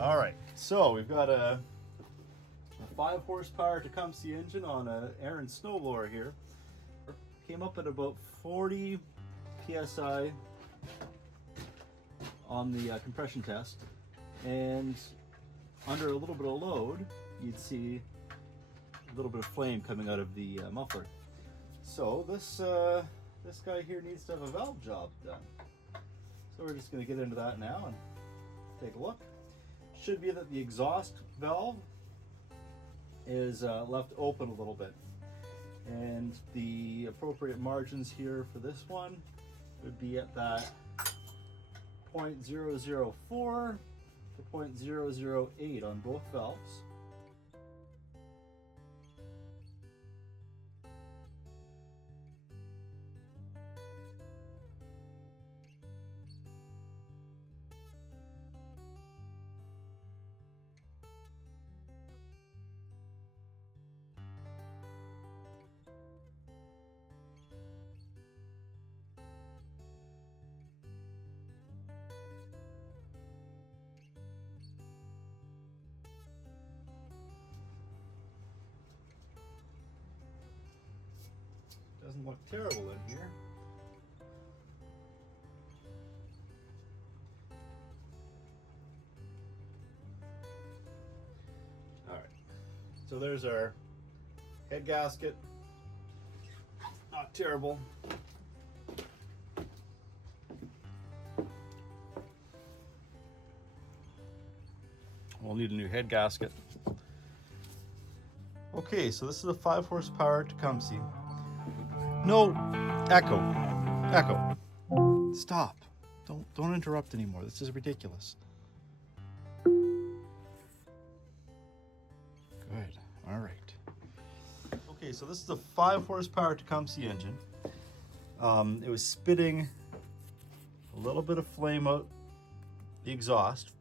All right, so we've got a 5 horsepower Tecumseh engine on a Aaron snowblower here. Came up at about 40 psi on the compression test, and under a little bit of load, you'd see a little bit of flame coming out of the muffler. So this guy here needs to have a valve job done. So we're just going to get into that now and take a look. Should be that the exhaust valve is left open a little bit, and the appropriate margins here for this one would be at that 0.004 to 0.008 on both valves. Doesn't look terrible in here. All right, so there's our head gasket. Not terrible. We'll need a new head gasket. Okay, so this is a 5 horsepower Tecumseh. No, echo. Stop. Don't interrupt anymore. This is ridiculous. Good. All right. Okay, so this is a 5 horsepower Tecumseh engine. It was spitting a little bit of flame out the exhaust.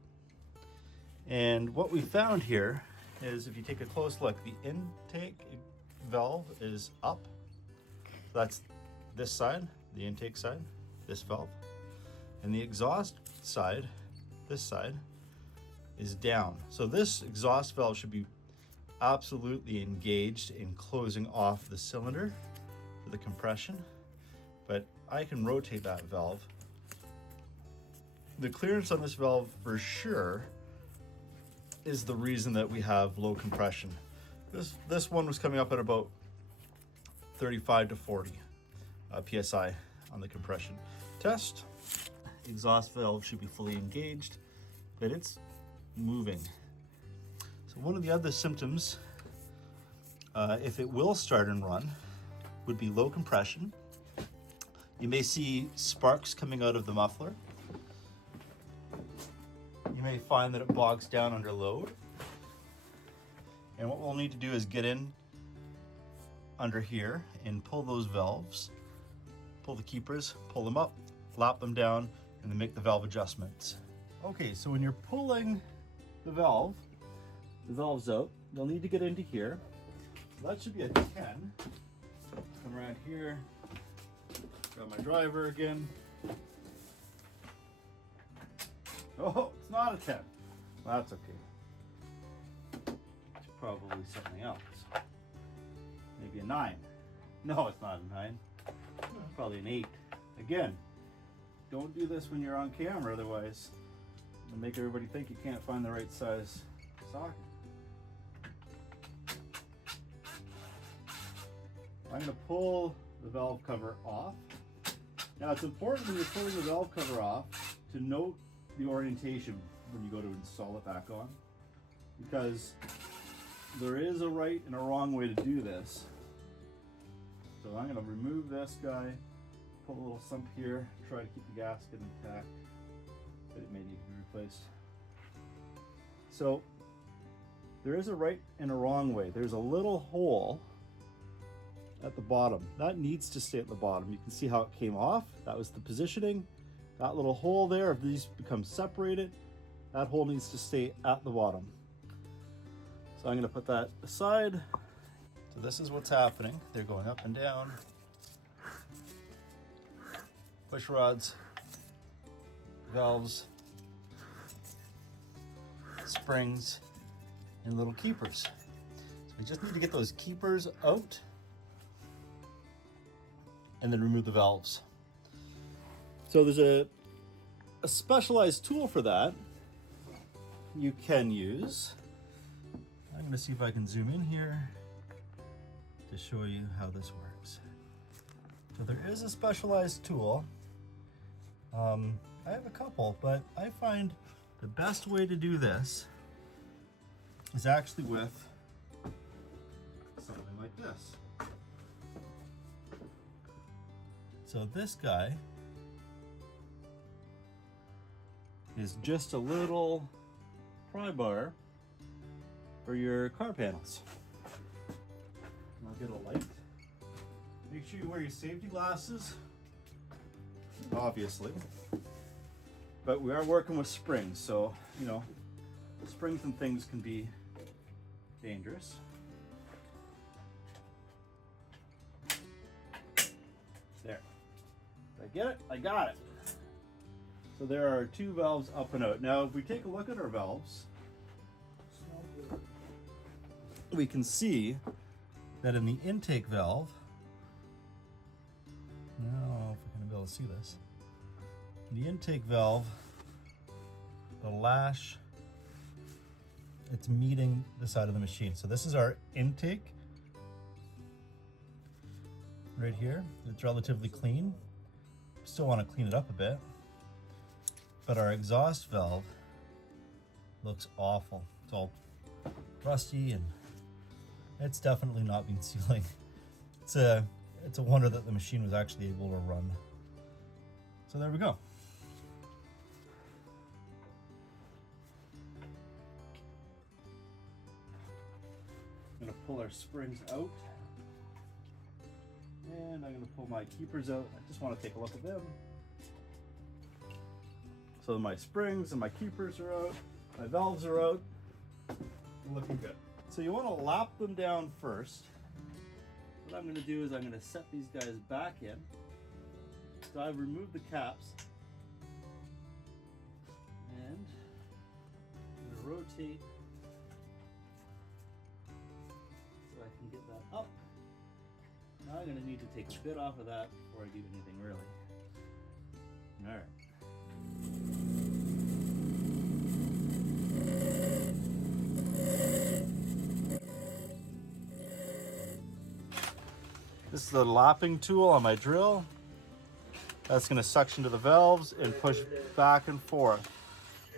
And what we found here is, if you take a close look, the intake valve is up. That's this side, the intake side, this valve. And the exhaust side, this side, is down. So this exhaust valve should be absolutely engaged in closing off the cylinder for the compression, but I can rotate that valve. The clearance on this valve for sure is the reason that we have low compression. This one was coming up at about 35 to 40 psi on the compression test. Exhaust valve should be fully engaged, but it's moving. So one of the other symptoms, if it will start and run, would be low compression. You may see sparks coming out of the muffler. You may find that it bogs down under load. And what we'll need to do is get in under here and pull those valves, pull the keepers, pull them up, flap them down, and then make the valve adjustments. Okay, so when you're pulling the valve's out, you'll need to get into here. So that should be a 10. Come around here, grab my driver again. Oh, it's not a 10. Well, that's okay. It's probably something else. Maybe a 9. No, it's not a 9. Probably an 8. Again, don't do this when you're on camera, otherwise it'll make everybody think you can't find the right size socket. I'm going to pull the valve cover off. Now, it's important when you're pulling the valve cover off to note the orientation when you go to install it back on, because there is a right and a wrong way to do this. So I'm going to remove this guy, pull a little sump here, try to keep the gasket intact, but it may need to be replaced. So there is a right and a wrong way. There's a little hole at the bottom. That needs to stay at the bottom. You can see how it came off. That was the positioning. That little hole there, if these become separated, that hole needs to stay at the bottom. So I'm going to put that aside. So this is what's happening. They're going up and down. Push rods, valves. springs, and little keepers. So we just need to get those keepers out and then remove the valves. So there's a specialized tool for that you can use. I'm going to see if I can zoom in here to show you how this works. So there is a specialized tool. I have a couple, but I find the best way to do this is actually with something like this. So this guy is just a little pry bar for your car panels. I'll get a light. Make sure you wear your safety glasses, obviously. But we are working with springs, so, you know, springs and things can be dangerous. There. Did I get it? I got it. So there are 2 valves up and out. Now, if we take a look at our valves, we can see that in the intake valve, I don't know if we're going to be able to see this. In the intake valve, the lash, it's meeting the side of the machine. So this is our intake right here. It's relatively clean. Still want to clean it up a bit. But our exhaust valve looks awful. It's all rusty and it's definitely not been sealing. It's a wonder that the machine was actually able to run. So there we go. I'm gonna pull our springs out. And I'm gonna pull my keepers out. I just want to take a look at them. So my springs and my keepers are out. My valves are out. Looking good. So you want to lap them down first. What I'm going to do is I'm going to set these guys back in. So I've removed the caps. And I'm going to rotate so I can get that up. Now I'm going to need to take a bit off of that before I do anything really. All right. This is the lapping tool on my drill. That's going to suction to the valves and push back and forth.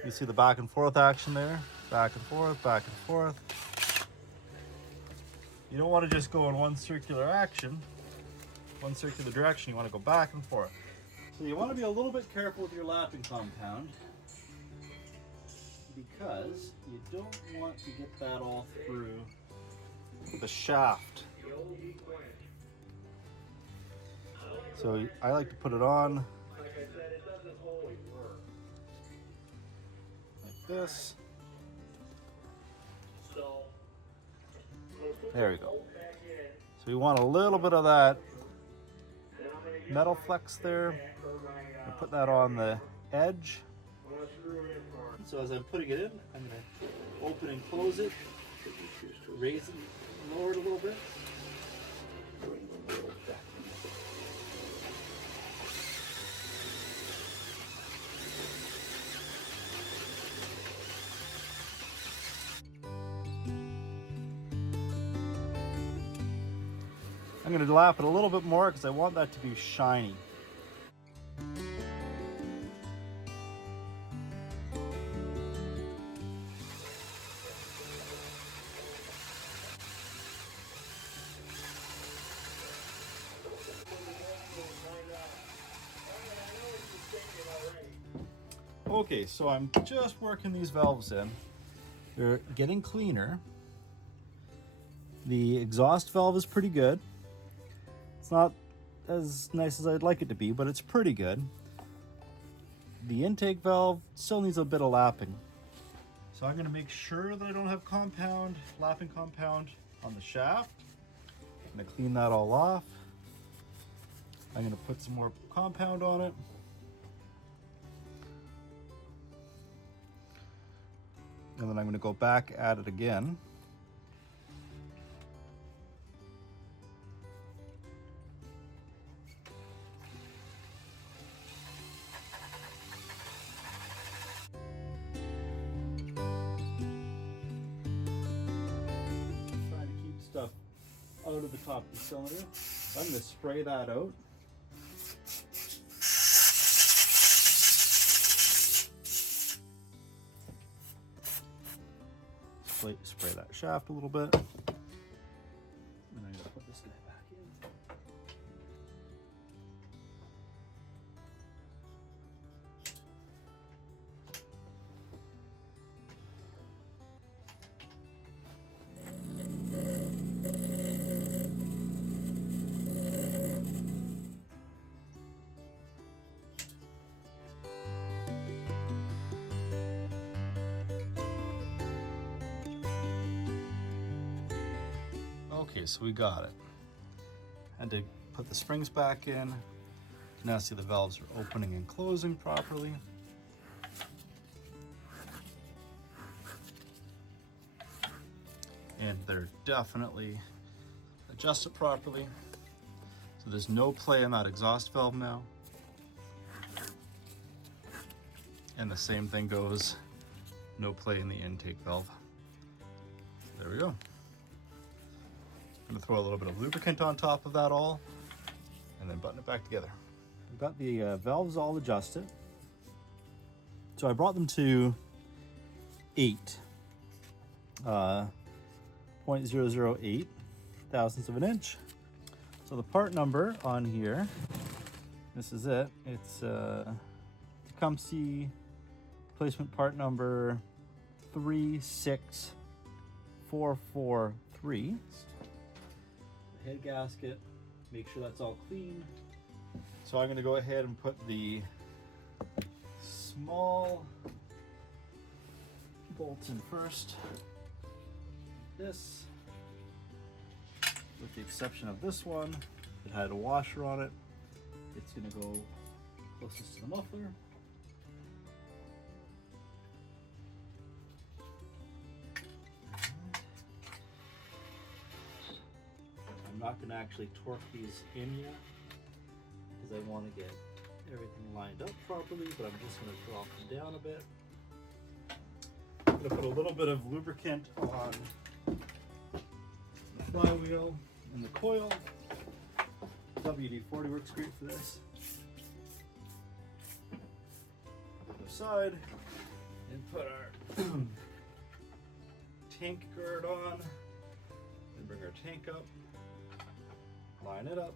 You see the back and forth action there? Back and forth, back and forth. You don't want to just go in one circular action, one circular direction. You want to go back and forth. So you want to be a little bit careful with your lapping compound because you don't want to get that all through the shaft. So I like to put it on like this. There we go. So we want a little bit of that metal flex there. I put that on the edge. So as I'm putting it in, I'm going to open and close it, raise it, lower it a little bit. I'm going to lap it a little bit more because I want that to be shiny. Okay, so I'm just working these valves in. They're getting cleaner. The exhaust valve is pretty good. It's not as nice as I'd like it to be, but it's pretty good. The intake valve still needs a bit of lapping. So I'm going to make sure that I don't have lapping compound on the shaft. I'm going to clean that all off. I'm going to put some more compound on it. And then I'm going to go back at it again. Trying to keep stuff out of the top of the cylinder. I'm going to spray that out. Spray that shaft a little bit. And I'm going to put this guy back in. Okay, so we got it. Had to put the springs back in. Now see the valves are opening and closing properly. And they're definitely adjusted properly. So there's no play in that exhaust valve now. And the same thing goes, no play in the intake valve. There we go. I'm gonna throw a little bit of lubricant on top of that all, and then button it back together. We've got the valves all adjusted. So I brought them to 0.008 thousandths of an inch. So the part number on here, this is it. It's Tecumseh replacement part number 36443. Head gasket, make sure that's all clean. So I'm going to go ahead and put the small bolts in first. This, with the exception of this one, it had a washer on it. It's going to go closest to the muffler. I'm not going to actually torque these in yet because I want to get everything lined up properly, but I'm just going to drop them down a bit. I'm going to put a little bit of lubricant on the flywheel and the coil. WD-40 works great for this. Other side, and put our tank guard on, and bring our tank up. Line it up.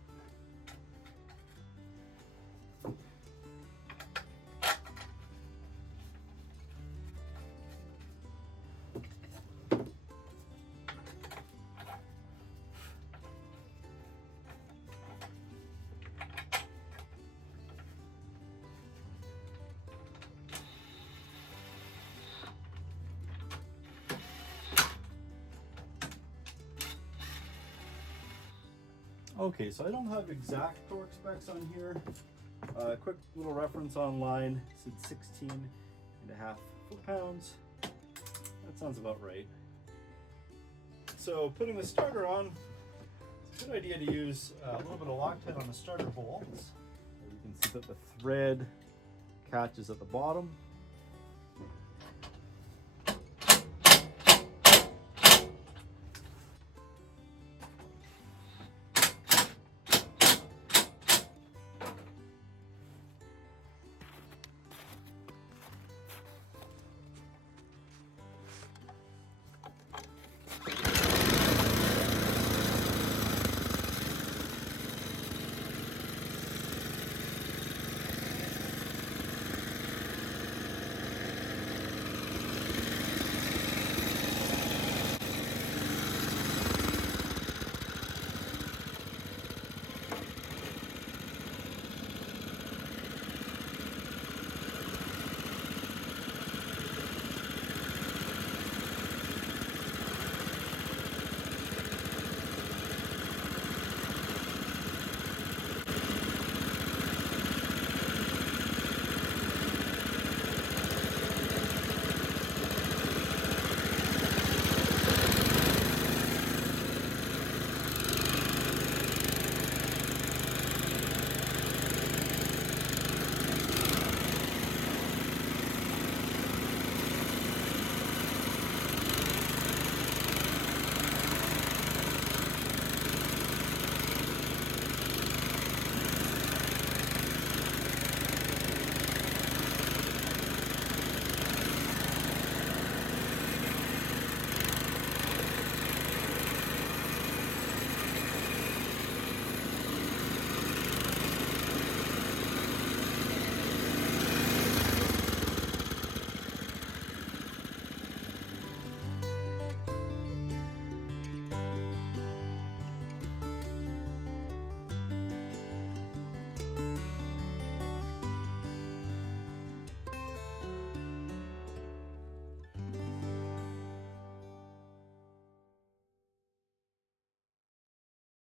Okay, so I don't have exact torque specs on here. Quick little reference online said 16.5 foot-pounds. That sounds about right. So putting the starter on, it's a good idea to use a little bit of Loctite on the starter bolts. You can see that the thread catches at the bottom.